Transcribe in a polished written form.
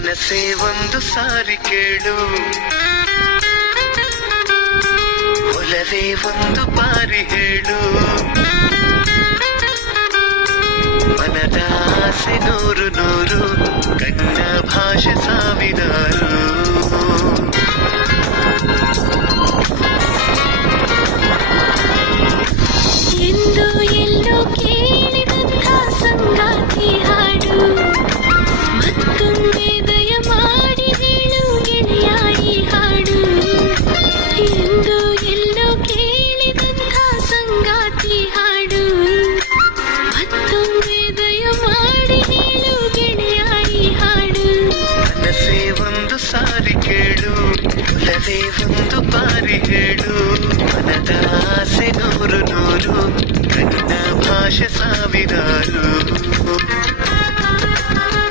ಮನಸ್ಸೇ ಒಂದು ಸಾರಿ ಕೇಳು, ಒಲವೇ ಒಂದು ಬಾರಿ ಹೇಳು. ಮನದ ಆಸೆ ನೂರು ನೂರು, ಕಣ್ಣ ಭಾಷೆ ಸಾವಿರಾರು. ಎಂದು ಎಲ್ಲೋ ಕೇಳಿದಂಥ ಸಂಗಾತಿ ಹಾಡು, ಮತ್ತೊಮ್ಮೆ ದಯ ಮಾಡಿ ಹೇಳು ಗೆಳೆಯ ಈ ಹಾಡು. ಎಂದು ಎಲ್ಲೋ ಕೇಳಿದಂಥ ಸಂಗಾತಿ ಹಾಡು, ಮತ್ತೊಮ್ಮೆ ದಯ ಮಾಡಿ ಹೇಳು ಗೆಳೆಯ ಈ ಹಾಡು. ಮನಸ್ಸೇ ಒಂದು ಸಾರಿ ಕೇಳು, ಒಲವೇ ಒಂದು ಬಾರಿ ಹೇಳು. ಮನದ ಆಸೆ ನೂರು ನೂರು, ಕಣ್ಣ ಭಾಷೆ ಸಾವಿರಾರು.